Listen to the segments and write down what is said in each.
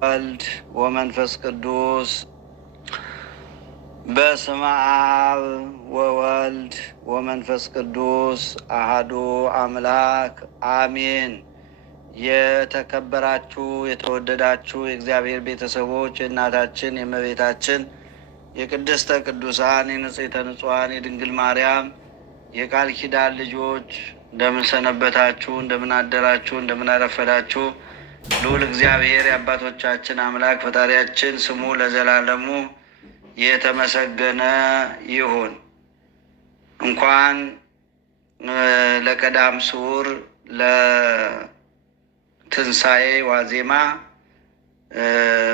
ወልድ ወመንፈስ ቅዱስ በስመ አብ ወወልድ ወመንፈስ ቅዱስ አሐዱ አምላክ አሜን። የተከበራችሁ የተወደዳችሁ የእግዚአብሔር ቤተሰቦች የእናታችን የእመቤታችን የቅድስተ ቅዱሳን የንጽሕተ ንጹሐን የድንግል ማርያም የቃል ኪዳን ልጆች እንደምን ሰነበታችሁ? እንደምን አደራችሁ? እንደምን አረፈዳችሁ? ልዑል እግዚአብሔር የአባቶቻችን አምላክ ፈጣሪያችን ስሙ ለዘላለሙ የተመሰገነ ይሁን። እንኳን ለቀዳም ስዑር ለትንሣኤ ዋዜማ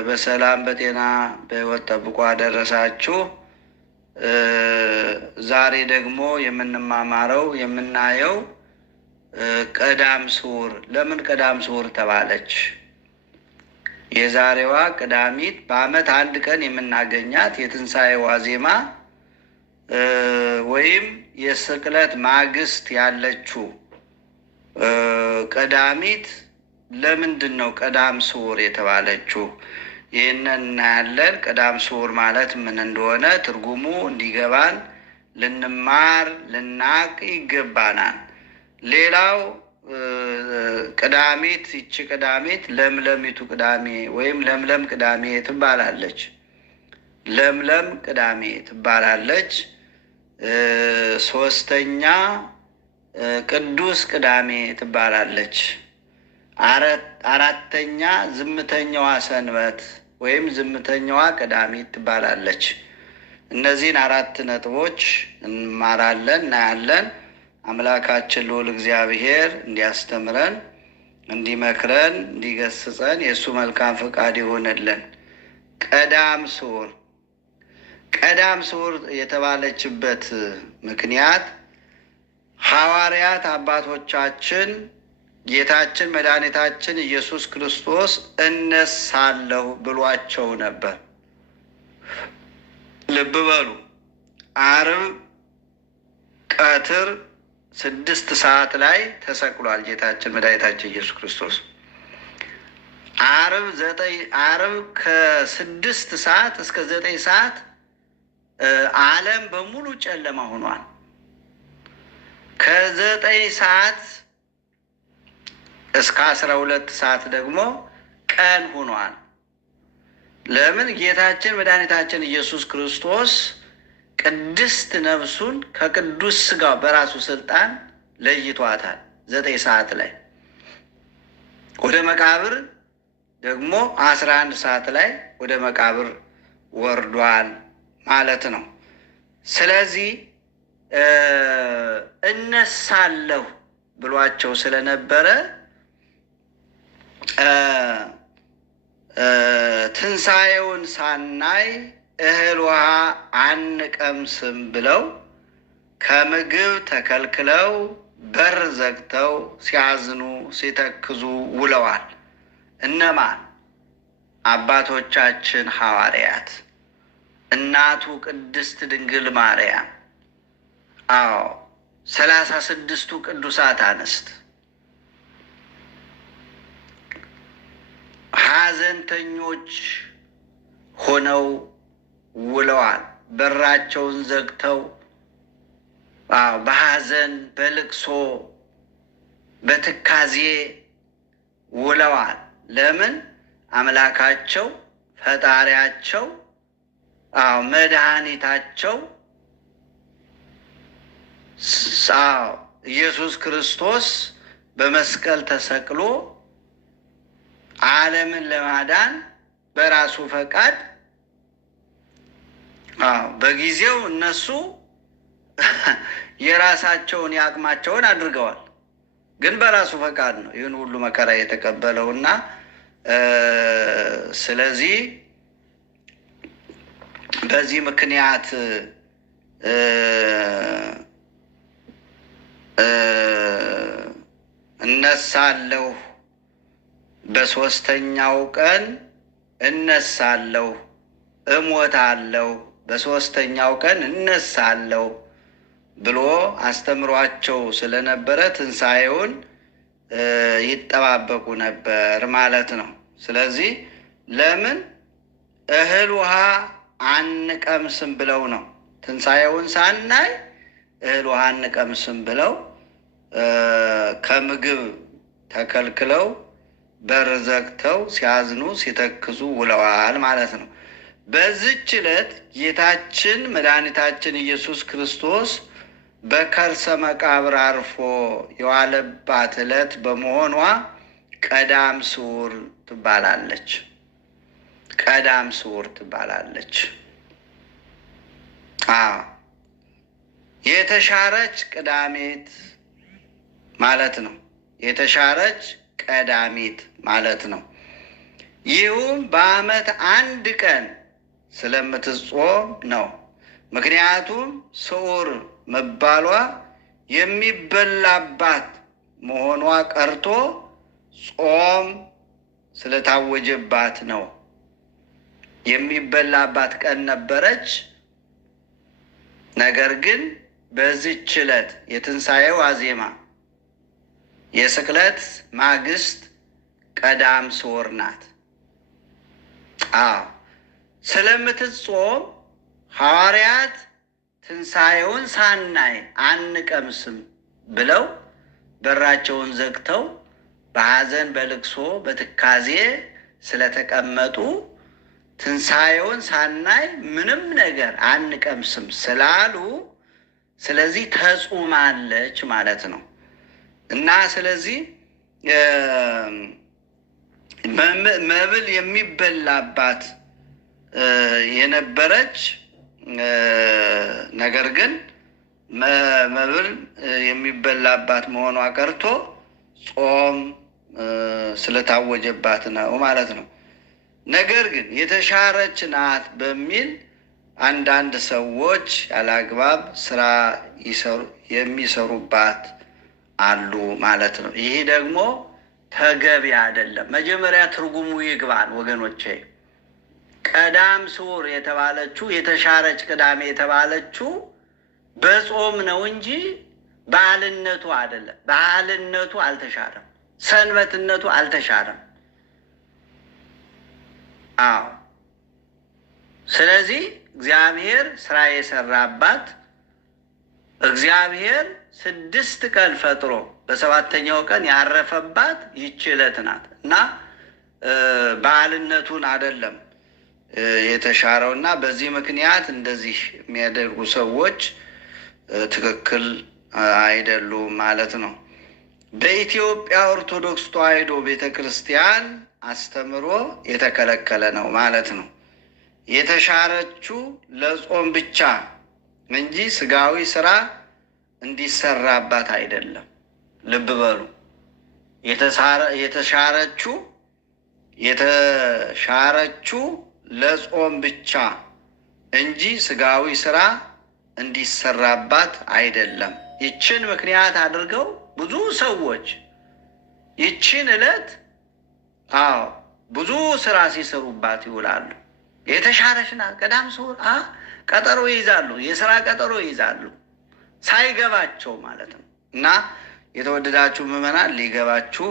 በሰላም በጤና በሕይወት ጠብቆ አደረሳችሁ። ዛሬ ደግሞ የምንማማረው የምናየው ቀዳም ስዑር ለምን ቀዳም ስዑር ተባለች? የዛሬዋ ቅዳሚት በዓመት አንድ ቀን የምናገኛት የትንሣኤ ዋዜማ ወይም የስቅለት ማግስት ያለችው ቀዳሚት ለምንድን ነው ቀዳም ስዑር የተባለችው? ይህንን እናያለን። ቀዳም ስዑር ማለት ምን እንደሆነ ትርጉሙ እንዲገባን ልንማር ልናቅ ይገባናል። ሌላው ቅዳሜት ይቺ ቅዳሜት ለምለሚቱ ቅዳሜ ወይም ለምለም ቅዳሜ ትባላለች። ለምለም ቅዳሜ ትባላለች። ሶስተኛ ቅዱስ ቅዳሜ ትባላለች። አራተኛ ዝምተኛዋ ሰንበት ወይም ዝምተኛዋ ቅዳሜ ትባላለች። እነዚህን አራት ነጥቦች እንማራለን እናያለን። አምላካችን ልዑል እግዚአብሔር እንዲያስተምረን እንዲመክረን እንዲገስጸን የእሱ መልካም ፈቃድ ይሆንልን። ቀዳም ስዑር ቀዳም ስዑር የተባለችበት ምክንያት ሐዋርያት አባቶቻችን ጌታችን መድኃኒታችን ኢየሱስ ክርስቶስ እነሳለሁ ብሏቸው ነበር። ልብ በሉ። ዓርብ ቀትር 6 ሰዓት ላይ ተሰቅሏል ጌታችን መድኃኒታችን ኢየሱስ ክርስቶስ። ዓርብ ከ6 ሰዓት እስከ 9 ሰዓት ዓለም በሙሉ ጨለማ ሆኗል። ከ9 ሰዓት እስከ 12 ሰዓት ደግሞ ቀን ሆኗል። ለምን? ጌታችን መድኃኒታችን ኢየሱስ ክርስቶስ ቅድስት ነፍሱን ከቅዱስ ሥጋው በራሱ ስልጣን ለይቷታል። 9 ሰዓት ላይ ወደ መቃብር ደግሞ 11 ሰዓት ላይ ወደ መቃብር ወርዷል ማለት ነው። ስለዚህ እነሳለሁ ብሏቸው ስለነበረ ትንሣኤውን ሳናይ እህል ውሃ አንቀምስም ብለው ከምግብ ተከልክለው በር ዘግተው ሲያዝኑ ሲተክዙ ውለዋል። እነማን? አባቶቻችን ሐዋርያት፣ እናቱ ቅድስት ድንግል ማርያም፣ 36ቱ ቅዱሳት አንስት ሐዘንተኞች ሆነው ውለዋል። በራቸውን ዘግተው በሐዘን በልቅሶ በትካዜ ውለዋል። ለምን? አምላካቸው ፈጣሪያቸው መድኃኒታቸው ኢየሱስ ክርስቶስ በመስቀል ተሰቅሎ ዓለምን ለማዳን በራሱ ፈቃድ በጊዜው እነሱ የራሳቸውን የአቅማቸውን አድርገዋል። ግን በራሱ ፈቃድ ነው ይህን ሁሉ መከራ የተቀበለው እና ስለዚህ በዚህ ምክንያት እነሳለሁ፣ በሦስተኛው ቀን እነሳለሁ፣ እሞታለሁ፣ በሦስተኛው ቀን እነሳለሁ ብሎ አስተምሯቸው ስለነበረ ትንሣኤውን ይጠባበቁ ነበር ማለት ነው። ስለዚህ ለምን እህል ውሃ አንቀምስም ብለው ነው። ትንሣኤውን ሳናይ እህል ውሃ አንቀምስም ብለው ከምግብ ተከልክለው በር ዘግተው ሲያዝኑ ሲተክዙ ውለዋል ማለት ነው። በዚህች ዕለት ጌታችን መድኃኒታችን ኢየሱስ ክርስቶስ በከርሰ መቃብር አርፎ የዋለባት ዕለት በመሆኗ ቀዳም ስዑር ትባላለች። ቀዳም ስዑር ትባላለች። የተሻረች ቅዳሜት ማለት ነው። የተሻረች ቀዳሚት ማለት ነው። ይህም በዓመት አንድ ቀን ስለምትጾም ነው። ምክንያቱም ስዑር መባሏ የሚበላባት መሆኗ ቀርቶ ጾም ስለታወጀባት ነው። የሚበላባት ቀን ነበረች። ነገር ግን በዚህች ዕለት የትንሣኤው ዋዜማ የስቅለት ማግስት ቀዳም ስዑር ናት። ስለምትጾም ሐዋርያት ትንሣኤውን ሳናይ አንቀምስም ብለው በራቸውን ዘግተው በሐዘን በልቅሶ በትካዜ ስለተቀመጡ ትንሣኤውን ሳናይ ምንም ነገር አንቀምስም ስላሉ ስለዚህ ተጾማለች ማለት ነው። እና ስለዚህ መብል የሚበላባት የነበረች ነገር ግን መብል የሚበላባት መሆኗ ቀርቶ ጾም ስለታወጀባት ነው ማለት ነው። ነገር ግን የተሻረች ናት በሚል አንዳንድ ሰዎች ያለአግባብ ስራ የሚሰሩባት አሉ ማለት ነው። ይህ ደግሞ ተገቢ አይደለም። መጀመሪያ ትርጉሙ ይግባን ወገኖቼ። ቀዳም ስዑር የተባለችው የተሻረች ቅዳሜ የተባለችው በጾም ነው እንጂ በዓልነቱ አይደለም። በዓልነቱ አልተሻረም። ሰንበትነቱ አልተሻረም። ስለዚህ እግዚአብሔር ስራ የሰራባት እግዚአብሔር 6 ቀን ፈጥሮ በሰባተኛው ቀን ያረፈባት ይህች ዕለት ናት እና በዓልነቱን አይደለም የተሻረው እና በዚህ ምክንያት እንደዚህ የሚያደርጉ ሰዎች ትክክል አይደሉም ማለት ነው። በኢትዮጵያ ኦርቶዶክስ ተዋሕዶ ቤተ ክርስቲያን አስተምሮ የተከለከለ ነው ማለት ነው። የተሻረችው ለጾም ብቻ እንጂ ስጋዊ ስራ እንዲሰራባት አይደለም። ልብ በሉ። የተሻረችው ለጾም ብቻ እንጂ ስጋዊ ስራ እንዲሰራባት አይደለም። ይችን ምክንያት አድርገው ብዙ ሰዎች ይችን ዕለት ብዙ ስራ ሲሰሩባት ይውላሉ። የተሻረች ናት ቀዳም ስዑር ቀጠሮ ይይዛሉ፣ የስራ ቀጠሮ ይይዛሉ ሳይገባቸው ማለት ነው። እና የተወደዳችሁ ምዕመናን ሊገባችሁ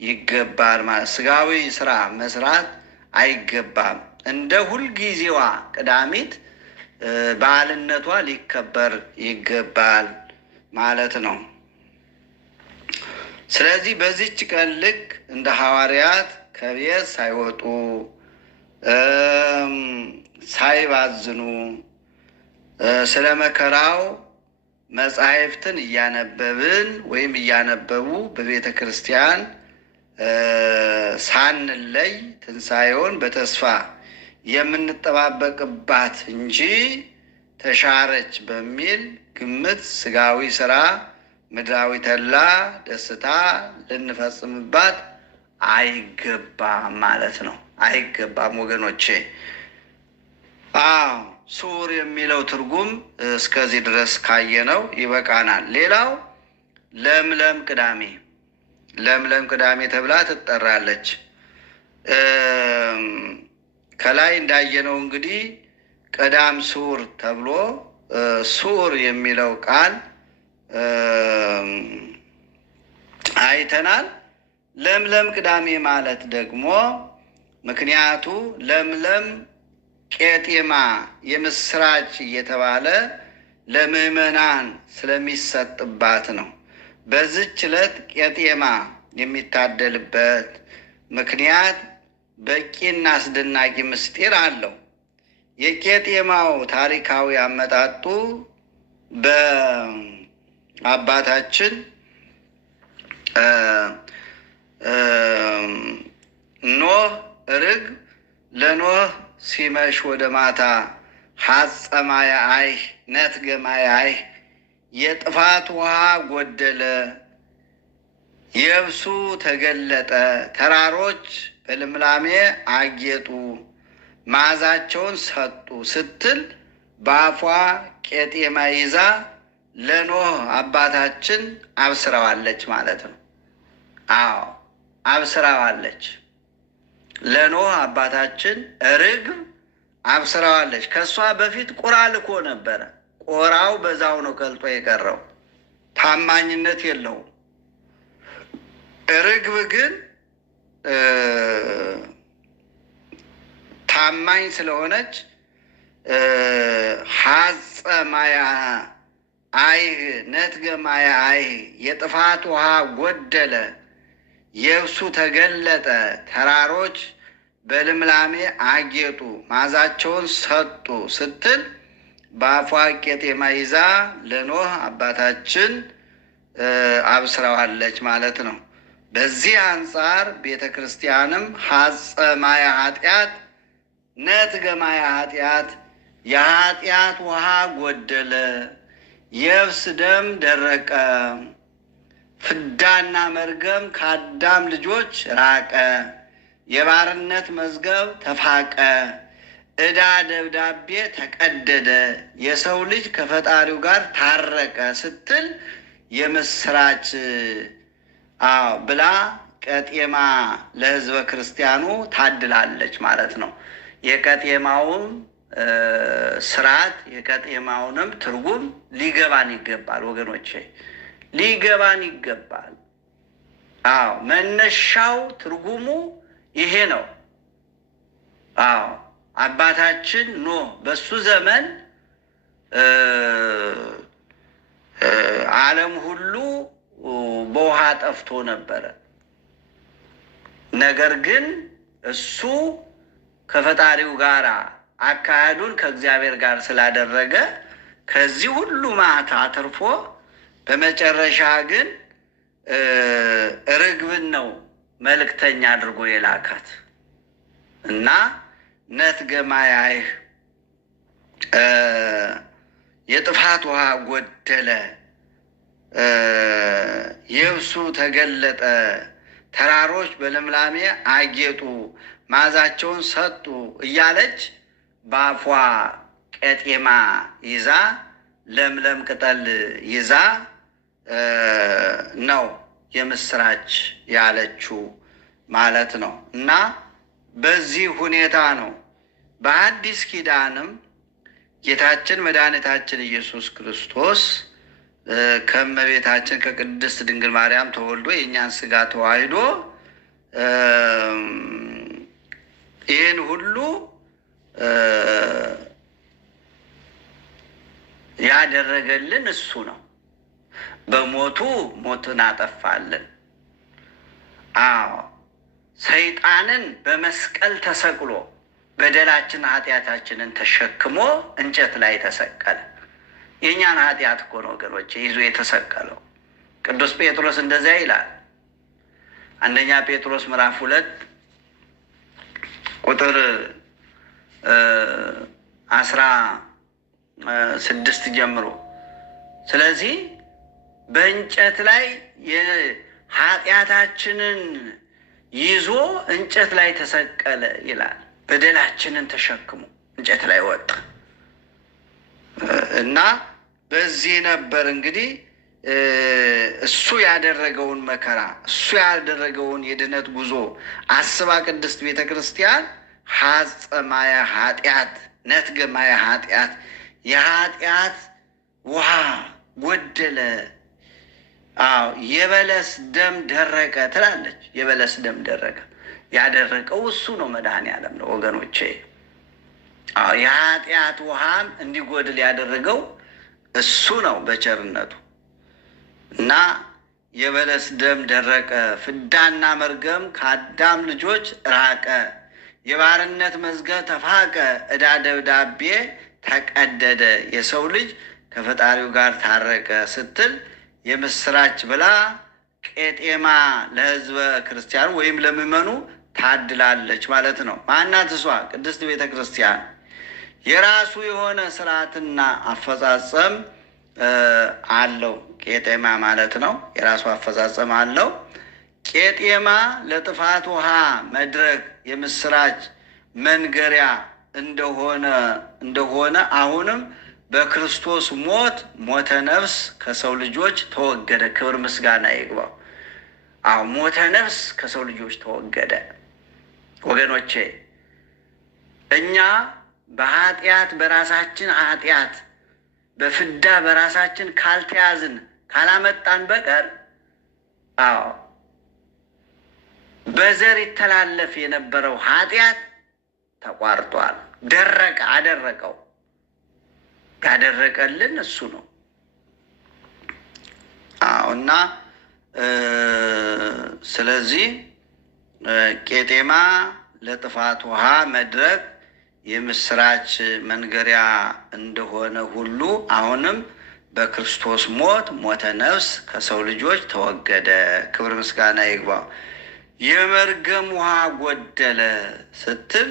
ይገባል ማለት ስጋዊ ስራ መስራት አይገባም። እንደ ሁልጊዜዋ ቅዳሜት በዓልነቷ ሊከበር ይገባል ማለት ነው። ስለዚህ በዚች ቀን ልክ እንደ ሐዋርያት ከቤት ሳይወጡ ሳይባዝኑ ስለ መከራው መጻሕፍትን እያነበብን ወይም እያነበቡ በቤተ ክርስቲያን ሳንለይ ትንሣኤውን በተስፋ የምንጠባበቅባት እንጂ ተሻረች በሚል ግምት ስጋዊ ስራ ምድራዊ ተድላ ደስታ ልንፈጽምባት አይገባም ማለት ነው። አይገባም ወገኖቼ። ስዑር የሚለው ትርጉም እስከዚህ ድረስ ካየነው ይበቃናል። ሌላው ለምለም ቅዳሜ፣ ለምለም ቅዳሜ ተብላ ትጠራለች። ከላይ እንዳየነው እንግዲህ ቀዳም ስዑር ተብሎ ስዑር የሚለው ቃል አይተናል። ለምለም ቅዳሜ ማለት ደግሞ ምክንያቱ ለምለም ቄጤማ የምስራች እየተባለ ለምዕመናን ስለሚሰጥባት ነው። በዚህች ዕለት ቄጤማ የሚታደልበት ምክንያት በቂና አስደናቂ ምስጢር አለው። የቄጤማው ታሪካዊ አመጣጡ በአባታችን ኖህ ርግብ ለኖህ ሲመሽ ወደ ማታ ሐጸ ማየ አይህ ነትገ ማየ አይህ የጥፋት ውሃ ጎደለ፣ የብሱ ተገለጠ፣ ተራሮች በልምላሜ አጌጡ፣ መዓዛቸውን ሰጡ ስትል በአፏ ቄጤማ ይዛ ለኖህ አባታችን አብስራዋለች ማለት ነው። አዎ አብስራዋለች። ለኖህ አባታችን ርግብ አብስራዋለች። ከእሷ በፊት ቁራ ልኮ ነበረ። ቁራው በዛው ነው ቀልጦ የቀረው፣ ታማኝነት የለውም። ርግብ ግን ታማኝ ስለሆነች ሐጸ ማየ አይህ ነትገ ማየ አይህ የጥፋት ውሃ ጎደለ፣ የብሱ ተገለጠ፣ ተራሮች በልምላሜ አጌጡ፣ መዓዛቸውን ሰጡ ስትል በአፏ ቄጤማ ይዛ ለኖህ አባታችን አብስራዋለች ማለት ነው። በዚህ አንጻር ቤተ ክርስቲያንም ሐጸ ማየ ኃጢአት ነትገ ማየ ኃጢአት የኃጢአት ውሃ ጎደለ፣ የብስ ደም ደረቀ፣ ፍዳና መርገም ከአዳም ልጆች ራቀ፣ የባርነት መዝገብ ተፋቀ፣ ዕዳ ደብዳቤ ተቀደደ፣ የሰው ልጅ ከፈጣሪው ጋር ታረቀ ስትል የምስራች ብላ ቄጤማ ለሕዝበ ክርስቲያኑ ታድላለች ማለት ነው። የቄጤማውም ስርዓት የቄጤማውንም ትርጉም ሊገባን ይገባል ወገኖቼ፣ ሊገባን ይገባል። አዎ መነሻው ትርጉሙ ይሄ ነው። አዎ አባታችን ኖህ በሱ ዘመን ዓለም ሁሉ በውሃ ጠፍቶ ነበረ። ነገር ግን እሱ ከፈጣሪው ጋር አካሄዱን ከእግዚአብሔር ጋር ስላደረገ ከዚህ ሁሉ መዓት አትርፎ በመጨረሻ ግን ርግብን ነው መልእክተኛ አድርጎ የላካት እና ነትገ ማየ አይህ የጥፋት ውሃ ጎደለ፣ የብሱ ተገለጠ፣ ተራሮች በልምላሜ አጌጡ፣ መዓዛቸውን ሰጡ እያለች በአፏ ቄጤማ ይዛ ለምለም ቅጠል ይዛ ነው የምስራች ያለችው ማለት ነው። እና በዚህ ሁኔታ ነው በአዲስ ኪዳንም ጌታችን መድኃኒታችን ኢየሱስ ክርስቶስ ከእመቤታችን ከቅድስት ድንግል ማርያም ተወልዶ የእኛን ሥጋ ተዋሕዶ ይህን ሁሉ ያደረገልን እሱ ነው። በሞቱ ሞትን አጠፋልን። አዎ ሰይጣንን በመስቀል ተሰቅሎ በደላችን ኃጢአታችንን ተሸክሞ እንጨት ላይ ተሰቀለ። የእኛን ኃጢአት እኮ ነው ወገኖቼ ይዞ የተሰቀለው። ቅዱስ ጴጥሮስ እንደዚያ ይላል። አንደኛ ጴጥሮስ ምዕራፍ 2 ቁጥር 16 ጀምሮ ስለዚህ በእንጨት ላይ ኃጢአታችንን ይዞ እንጨት ላይ ተሰቀለ ይላል። በደላችንን ተሸክሞ እንጨት ላይ ወጣ እና በዚህ ነበር እንግዲህ እሱ ያደረገውን መከራ እሱ ያደረገውን የድነት ጉዞ አስባ ቅድስት ቤተ ክርስቲያን ሐጸ ማየ ኃጢአት ነትገ ማየ ኃጢአት የኃጢአት ውሃ ጎደለ፣ የበለስ ደም ደረቀ ትላለች። የበለስ ደም ደረቀ። ያደረቀው እሱ ነው። መድኃኔዓለም ነው ወገኖቼ። የኃጢአት ውሃም እንዲጎድል ያደረገው እሱ ነው በቸርነቱ እና የበለስ ደም ደረቀ፣ ፍዳና መርገም ከአዳም ልጆች ራቀ፣ የባርነት መዝገብ ተፋቀ፣ ዕዳ ደብዳቤ ተቀደደ፣ የሰው ልጅ ከፈጣሪው ጋር ታረቀ ስትል የምስራች ብላ ቄጤማ ለሕዝበ ክርስቲያኑ ወይም ለምእመኑ ታድላለች ማለት ነው። ማናት እሷ? ቅድስት ቤተ ክርስቲያን የራሱ የሆነ ስርዓትና አፈጻጸም አለው። ቄጤማ ማለት ነው። የራሱ አፈጻጸም አለው። ቄጤማ ለጥፋት ውሃ መድረክ የምስራች መንገሪያ እንደሆነ አሁንም በክርስቶስ ሞተ ነፍስ ከሰው ልጆች ተወገደ። ክብር ምስጋና ይግባው። ሞተ ነፍስ ከሰው ልጆች ተወገደ። ወገኖቼ እኛ በኃጢአት በራሳችን ኃጢአት በፍዳ በራሳችን ካልተያዝን ካላመጣን በቀር በዘር ይተላለፍ የነበረው ኃጢአት ተቋርጧል። አደረቀው። ያደረቀልን እሱ ነው። እና ስለዚህ ቄጤማ ለጥፋት ውሃ መድረክ የምስራች መንገሪያ እንደሆነ ሁሉ አሁንም በክርስቶስ ሞተ ነፍስ ከሰው ልጆች ተወገደ። ክብር ምስጋና ይግባው። የመርገም ውሃ ጎደለ ስትል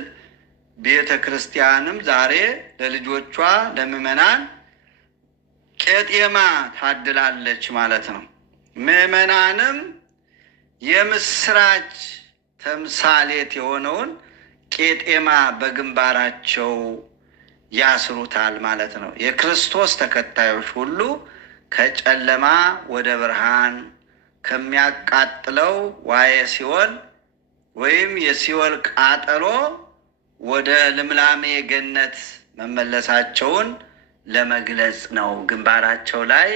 ቤተ ክርስቲያንም ዛሬ ለልጆቿ ለምእመናን ቄጤማ ታድላለች ማለት ነው። ምእመናንም የምስራች ተምሳሌት የሆነውን ቄጤማ በግንባራቸው ያስሩታል ማለት ነው። የክርስቶስ ተከታዮች ሁሉ ከጨለማ ወደ ብርሃን ከሚያቃጥለው ዋየ ሲኦል ወይም የሲኦል ቃጠሎ ወደ ልምላሜ ገነት መመለሳቸውን ለመግለጽ ነው። ግንባራቸው ላይ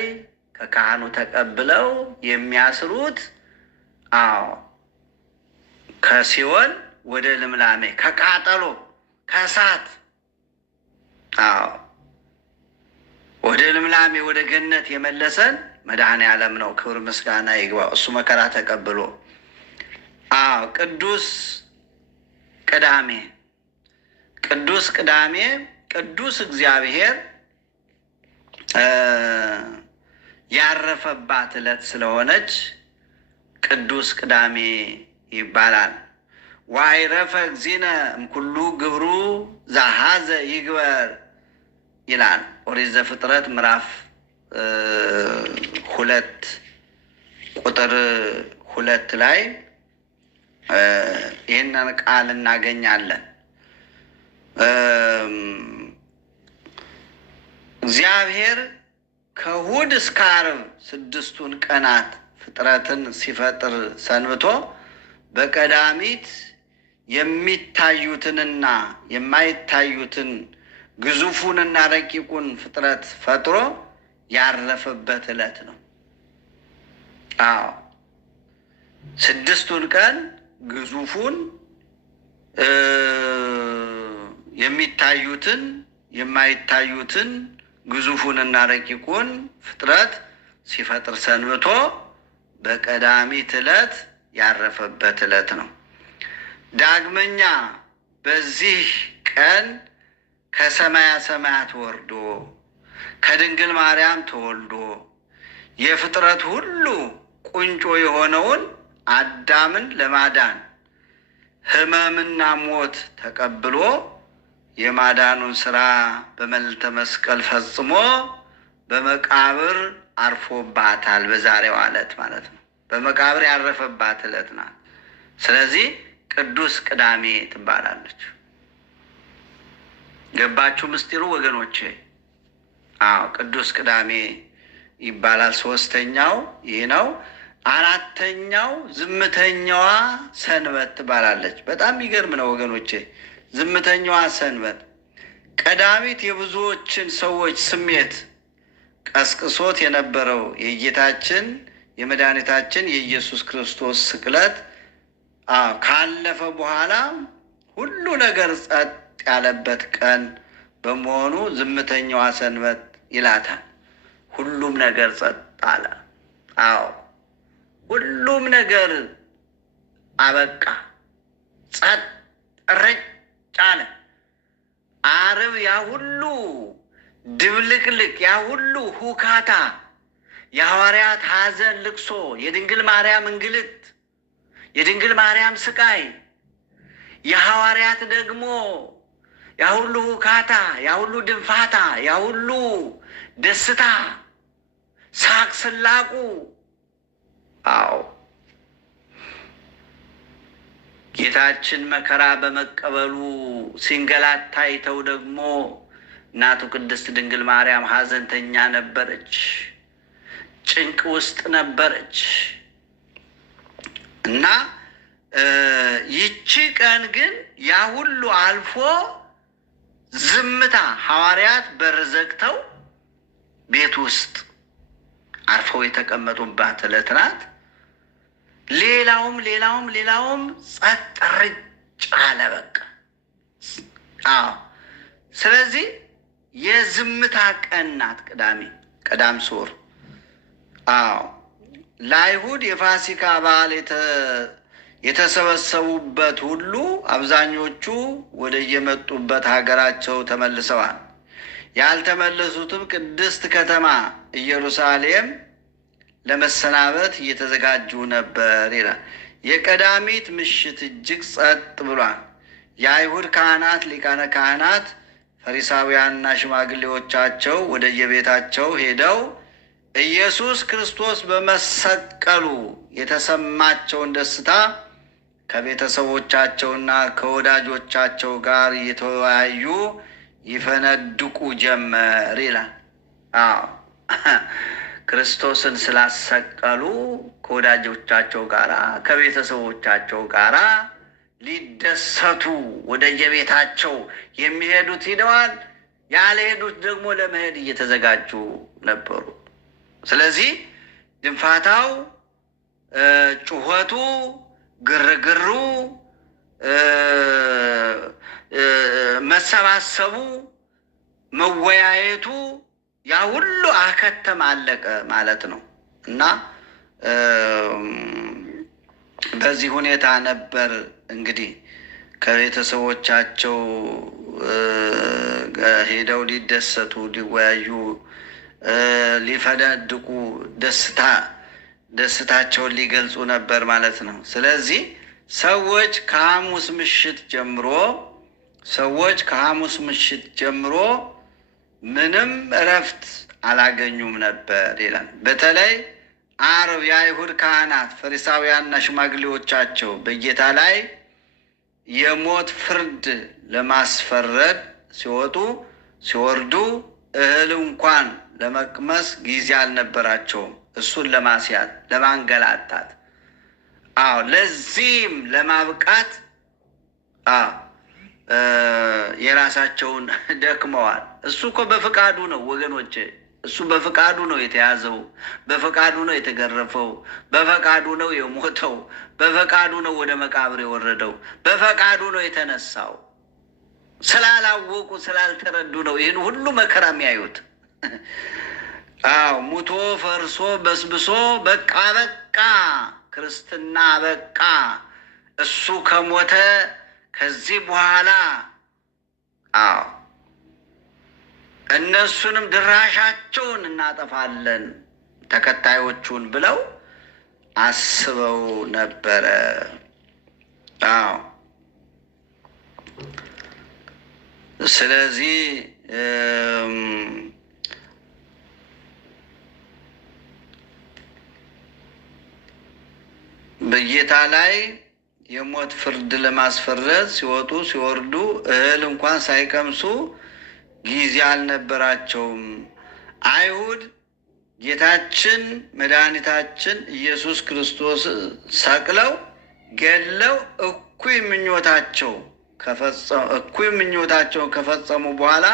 ከካህኑ ተቀብለው የሚያስሩት ከሲኦል ወደ ልምላሜ ከቃጠሎ ከእሳት ወደ ልምላሜ ወደ ገነት የመለሰን መድኃኔዓለም ነው። ክብር ምስጋና ይግባው። እሱ መከራ ተቀብሎ ቅዱስ ቅዳሜ ቅዱስ እግዚአብሔር ያረፈባት ዕለት ስለሆነች ቅዱስ ቅዳሜ ይባላል። ዋይረፈ እግዚእነ እምኩሉ ግብሩ ዘሐዘ ይግበር ይላል ኦሪት ዘፍጥረት ምዕራፍ 2 ቁጥር 2 ላይ ይህንን ቃል እናገኛለን። እግዚአብሔር ከእሑድ እስከ ዓርብ 6ቱን ቀናት ፍጥረትን ሲፈጥር ሰንብቶ በቀዳሚት የሚታዩትንና የማይታዩትን ግዙፉንና ረቂቁን ፍጥረት ፈጥሮ ያረፈበት ዕለት ነው። 6ቱን ቀን ግዙፉን የሚታዩትን የማይታዩትን ግዙፉንና ረቂቁን ፍጥረት ሲፈጥር ሰንብቶ በቀዳሚት ዕለት ያረፈበት ዕለት ነው። ዳግመኛ በዚህ ቀን ከሰማያ ሰማያት ወርዶ ከድንግል ማርያም ተወልዶ የፍጥረት ሁሉ ቁንጮ የሆነውን አዳምን ለማዳን ሕመምና ሞት ተቀብሎ የማዳኑን ስራ በመልዕልተ መስቀል ፈጽሞ በመቃብር አርፎባታል። በዛሬው ዕለት ማለት ነው። በመቃብር ያረፈባት ዕለት ናት። ስለዚህ ቅዱስ ቅዳሜ ትባላለች። ገባችሁ ምስጢሩ ወገኖቼ? ቅዱስ ቅዳሜ ይባላል። 3ኛው ይህ ነው። 4ኛው ዝምተኛዋ ሰንበት ትባላለች። በጣም የሚገርም ነው ወገኖቼ። ዝምተኛዋ ሰንበት ቀዳሚት የብዙዎችን ሰዎች ስሜት ቀስቅሶት የነበረው የጌታችን የመድኃኒታችን የኢየሱስ ክርስቶስ ስቅለት ካለፈ በኋላ ሁሉ ነገር ጸጥ ያለበት ቀን በመሆኑ ዝምተኛዋ ሰንበት ይላታል። ሁሉም ነገር ጸጥ አለ። ሁሉም ነገር አበቃ፣ ጸጥ ረጭ አለ። ዓርብ ያ ሁሉ ድብልቅልቅ፣ ያ ሁሉ ሁካታ፣ የሐዋርያት ሐዘን፣ ልቅሶ፣ የድንግል ማርያም እንግልት፣ የድንግል ማርያም ስቃይ፣ የሐዋርያት ደግሞ ያ ሁሉ ሁካታ፣ ያ ሁሉ ድንፋታ፣ ያ ሁሉ ደስታ፣ ሳቅ ስላቁ፣ ጌታችን መከራ በመቀበሉ ሲንገላታ አይተው ደግሞ እናቱ ቅድስት ድንግል ማርያም ሐዘንተኛ ነበረች፣ ጭንቅ ውስጥ ነበረች እና ይቺ ቀን ግን ያ ሁሉ አልፎ ዝምታ፣ ሐዋርያት በር ዘግተው ቤት ውስጥ አርፈው የተቀመጡባት ዕለት ናት። ሌላውም ጸጥ ረጭ አለ በቃ። ስለዚህ የዝምታ ቀን ናት ቅዳሜ፣ ቀዳም ስዑር። ለአይሁድ የፋሲካ በዓል የተሰበሰቡበት ሁሉ አብዛኞቹ ወደ የመጡበት ሀገራቸው ተመልሰዋል። ያልተመለሱትም ቅድስት ከተማ ኢየሩሳሌም ለመሰናበት እየተዘጋጁ ነበር ይላል። የቀዳሚት ምሽት እጅግ ጸጥ ብሏል። የአይሁድ ካህናት፣ ሊቃነ ካህናት፣ ፈሪሳውያንና ሽማግሌዎቻቸው ወደ የቤታቸው ሄደው ኢየሱስ ክርስቶስ በመሰቀሉ የተሰማቸውን ደስታ ከቤተሰቦቻቸውና ከወዳጆቻቸው ጋር እየተወያዩ ይፈነድቁ ጀመር ይላል። ክርስቶስን ስላሰቀሉ ከወዳጆቻቸው ጋር ከቤተሰቦቻቸው ጋር ሊደሰቱ ወደ የቤታቸው የሚሄዱት ሂደዋል። ያልሄዱት ደግሞ ለመሄድ እየተዘጋጁ ነበሩ። ስለዚህ ድንፋታው፣ ጩኸቱ፣ ግርግሩ፣ መሰባሰቡ፣ መወያየቱ ያ ሁሉ አከተም አለቀ ማለት ነው እና በዚህ ሁኔታ ነበር እንግዲህ ከቤተሰቦቻቸው ሄደው ሊደሰቱ፣ ሊወያዩ፣ ሊፈነድቁ ደስታቸውን ሊገልጹ ነበር ማለት ነው። ስለዚህ ሰዎች ከሐሙስ ምሽት ጀምሮ ምንም እረፍት አላገኙም ነበር ይላል። በተለይ ዓርብ የአይሁድ ካህናት፣ ፈሪሳውያንና ሽማግሌዎቻቸው በጌታ ላይ የሞት ፍርድ ለማስፈረድ ሲወጡ ሲወርዱ እህል እንኳን ለመቅመስ ጊዜ አልነበራቸውም። እሱን ለማስያዝ፣ ለማንገላታት፣ ለዚህም ለማብቃት የራሳቸውን ደክመዋል። እሱ እኮ በፍቃዱ ነው ወገኖች፣ እሱ በፍቃዱ ነው የተያዘው፣ በፍቃዱ ነው የተገረፈው፣ በፍቃዱ ነው የሞተው፣ በፍቃዱ ነው ወደ መቃብር የወረደው፣ በፍቃዱ ነው የተነሳው። ስላላወቁ ስላልተረዱ ነው ይህን ሁሉ መከራ የሚያዩት። ሙቶ ፈርሶ በስብሶ በቃ ክርስትና በቃ፣ እሱ ከሞተ ከዚህ በኋላ እነሱንም ድራሻቸውን እናጠፋለን ተከታዮቹን ብለው አስበው ነበረ። ስለዚህ በጌታ ላይ የሞት ፍርድ ለማስፈረድ ሲወጡ ሲወርዱ እህል እንኳን ሳይቀምሱ ጊዜ አልነበራቸውም። አይሁድ ጌታችን መድኃኒታችን ኢየሱስ ክርስቶስ ሰቅለው ገድለው እኩይ ምኞታቸውን ከፈጸሙ በኋላ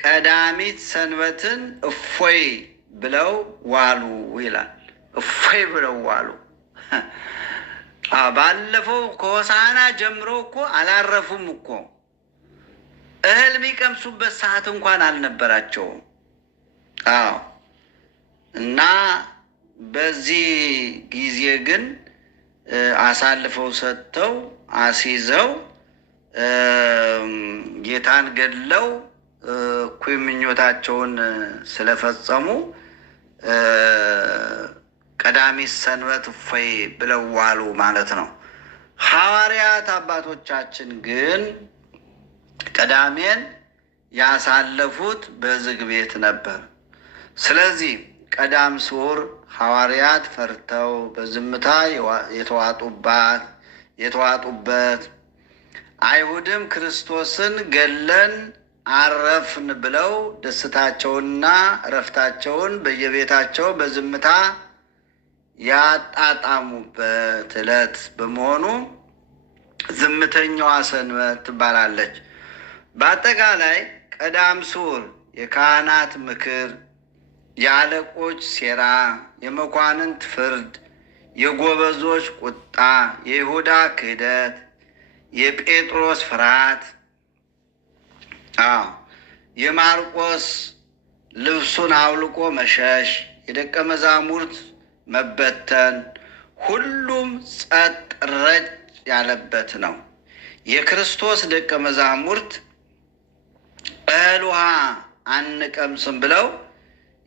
ቀዳሚት ሰንበትን እፎይ ብለው ዋሉ ይላል። እፎይ ብለው ዋሉ። ባለፈው ከሆሳዕና ጀምሮ እኮ አላረፉም እኮ። እህል የሚቀምሱበት ሰዓት እንኳን አልነበራቸውም። አዎ። እና በዚህ ጊዜ ግን አሳልፈው ሰጥተው አስይዘው ጌታን ገድለው እኩይ ምኞታቸውን ስለፈጸሙ ቀዳሚት ሰንበት እፎይ ብለው ዋሉ ማለት ነው። ሐዋርያት አባቶቻችን ግን ቅዳሜን ያሳለፉት በዝግ ቤት ነበር። ስለዚህ ቀዳም ስዑር ሐዋርያት ፈርተው በዝምታ የተዋጡበት፣ አይሁድም ክርስቶስን ገለን አረፍን ብለው ደስታቸውንና እረፍታቸውን በየቤታቸው በዝምታ ያጣጣሙበት ዕለት በመሆኑ ዝምተኛዋ ሰንበት ትባላለች። በአጠቃላይ ቀዳም ስዑር የካህናት ምክር፣ የአለቆች ሴራ፣ የመኳንንት ፍርድ፣ የጎበዞች ቁጣ፣ የይሁዳ ክህደት፣ የጴጥሮስ ፍርሃት፣ የማርቆስ ልብሱን አውልቆ መሸሽ፣ የደቀ መዛሙርት መበተን፣ ሁሉም ጸጥ ረጭ ያለበት ነው። የክርስቶስ ደቀ መዛሙርት እህል ውሃ አንቀምስም ብለው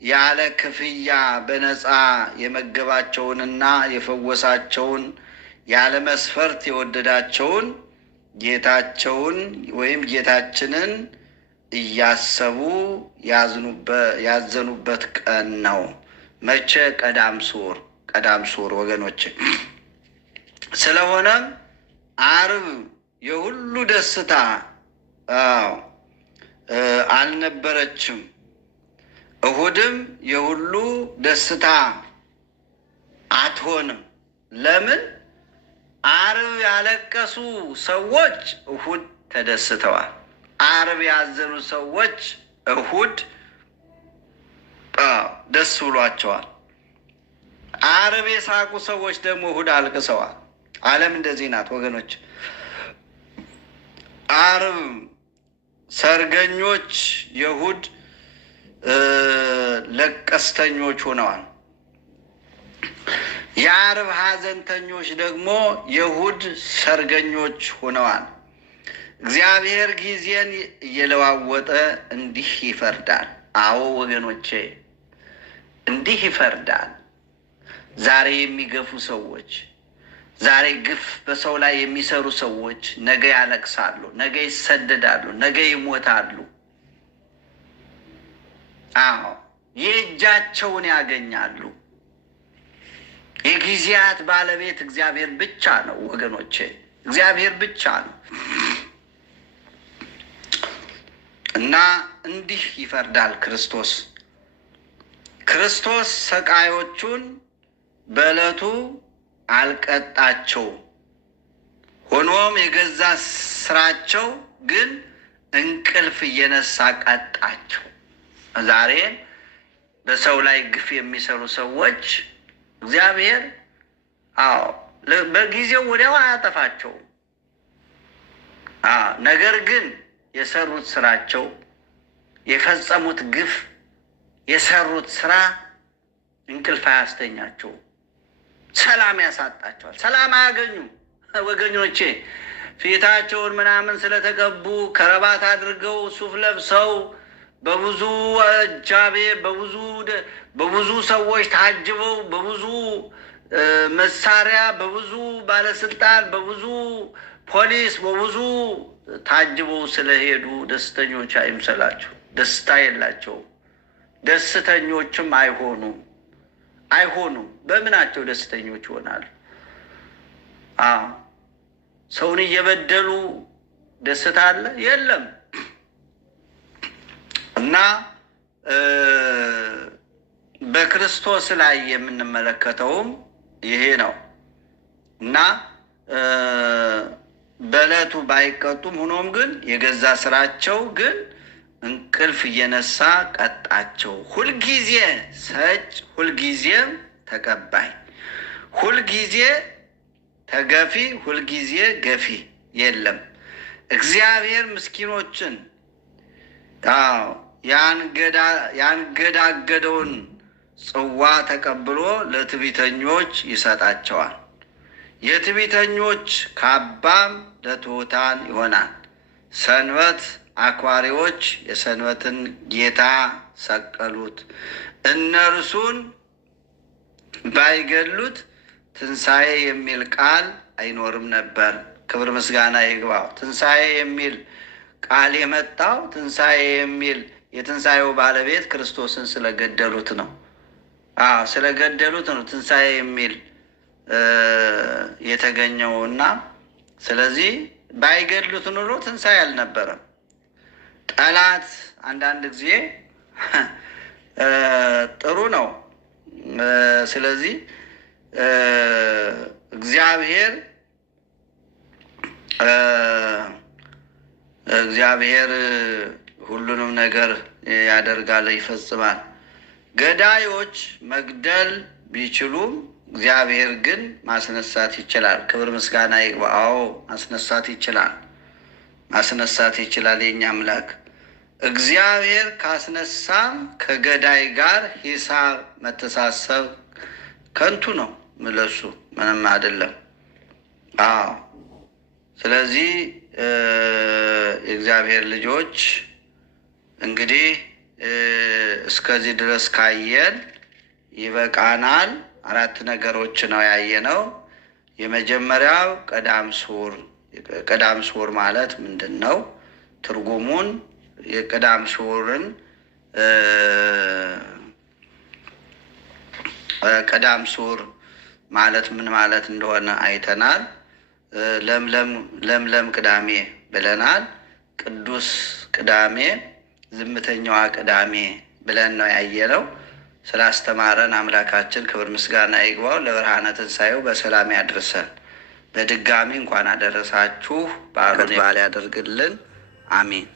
ያለ ክፍያ በነፃ የመገባቸውንና የፈወሳቸውን ያለ መስፈርት የወደዳቸውን ጌታቸውን ወይም ጌታችንን እያሰቡ ያዘኑበት ቀን ነው። መቼ? ቀዳም ስዑር ወገኖች። ስለሆነም ዓርብ የሁሉ ደስታ አልነበረችም። እሁድም የሁሉ ደስታ አትሆንም። ለምን? ዓርብ ያለቀሱ ሰዎች እሁድ ተደስተዋል። ዓርብ ያዘኑ ሰዎች እሁድ ደስ ብሏቸዋል። ዓርብ የሳቁ ሰዎች ደግሞ እሁድ አልቅሰዋል። ዓለም እንደዚህ ናት ወገኖች። ዓርብ ሰርገኞች የእሁድ ለቀስተኞች ሆነዋል። የዓርብ ሐዘንተኞች ደግሞ የእሁድ ሰርገኞች ሆነዋል። እግዚአብሔር ጊዜን እየለዋወጠ እንዲህ ይፈርዳል። አዎ ወገኖቼ፣ እንዲህ ይፈርዳል። ዛሬ የሚገፉ ሰዎች፣ ዛሬ ግፍ በሰው ላይ የሚሰሩ ሰዎች ነገ ያለቅሳሉ፣ ነገ ይሰደዳሉ፣ ነገ ይሞታሉ። አዎ የእጃቸውን ያገኛሉ። የጊዜያት ባለቤት እግዚአብሔር ብቻ ነው ወገኖቼ፣ እግዚአብሔር ብቻ ነው። እና እንዲህ ይፈርዳል ክርስቶስ። ክርስቶስ ሰቃዮቹን በዕለቱ አልቀጣቸውም። ሆኖም የገዛ ስራቸው ግን እንቅልፍ እየነሳ ቀጣቸው። ዛሬ በሰው ላይ ግፍ የሚሰሩ ሰዎች እግዚአብሔር በጊዜው ወዲያው አያጠፋቸውም። ነገር ግን የሰሩት ስራቸው፣ የፈጸሙት ግፍ፣ የሰሩት ስራ እንቅልፍ አያስተኛቸውም። ሰላም ያሳጣቸዋል። ሰላም አያገኙም ወገኞቼ። ፊታቸውን ምናምን ስለተቀቡ ከረባት አድርገው ሱፍ ለብሰው በብዙ አጃቤ በብዙ ሰዎች ታጅበው በብዙ መሳሪያ በብዙ ባለስልጣን በብዙ ፖሊስ በብዙ ታጅበው ስለሄዱ ደስተኞች አይምሰላቸው። ደስታ የላቸውም። ደስተኞችም አይሆኑም። በምናቸው ደስተኞች ይሆናሉ? ሰውን እየበደሉ ደስታ አለ? የለም። እና በክርስቶስ ላይ የምንመለከተውም ይሄ ነው። እና በዕለቱ ባይቀጡም ሆኖም ግን የገዛ ስራቸው ግን እንቅልፍ እየነሳ ቀጣቸው። ሁልጊዜ ሰጭ፣ ሁልጊዜም ተቀባይ፣ ሁልጊዜ ተገፊ ሁልጊዜ ገፊ የለም። እግዚአብሔር ምስኪኖችን ያንገዳገደውን ጽዋ ተቀብሎ ለትዕቢተኞች ይሰጣቸዋል። የትዕቢተኞች ካባም ለትሑታን ይሆናል። ሰንበት አክባሪዎች የሰንበትን ጌታ ሰቀሉት። እነርሱን ባይገሉት ትንሣኤ የሚል ቃል አይኖርም ነበር። ክብር ምስጋና ይግባው። ትንሣኤ የሚል ቃል የመጣው ትንሣኤ የሚል የትንሣኤው ባለቤት ክርስቶስን ስለገደሉት ነው። ስለገደሉት ነው ትንሣኤ የሚል የተገኘውና ስለዚህ ባይገድሉት ኑሮ ትንሣኤ አልነበረም። ጠላት አንዳንድ ጊዜ ጥሩ ነው። ስለዚህ እግዚአብሔር ሁሉንም ነገር ያደርጋል፣ ይፈጽማል። ገዳዮች መግደል ቢችሉም እግዚአብሔር ግን ማስነሳት ይችላል። ክብር ምስጋና ይግባው። ማስነሳት ይችላል የኛ አምላክ። እግዚአብሔር ካስነሳም ከገዳይ ጋር ሂሳብ መተሳሰብ ከንቱ ነው። ምለሱ ምንም አይደለም። ስለዚህ የእግዚአብሔር ልጆች እንግዲህ እስከዚህ ድረስ ካየን ይበቃናል። 4 ነገሮች ነው ያየነው። የመጀመሪያው ቀዳም ሱር ማለት ምንድን ነው? ትርጉሙን የቀዳም ሱርን ቀዳም ሱር ማለት ምን ማለት እንደሆነ አይተናል። ለምለም ቅዳሜ ብለናል። ቅዱስ ቅዳሜ፣ ዝምተኛዋ ቅዳሜ ብለን ነው ያየነው። ስላስተማረን አምላካችን ክብር ምስጋና ይግባው። ለብርሃነ ትንሣኤው በሰላም ያድርሰን። በድጋሚ እንኳን አደረሳችሁ። በዓሉን በዓል ያደርግልን። አሜን።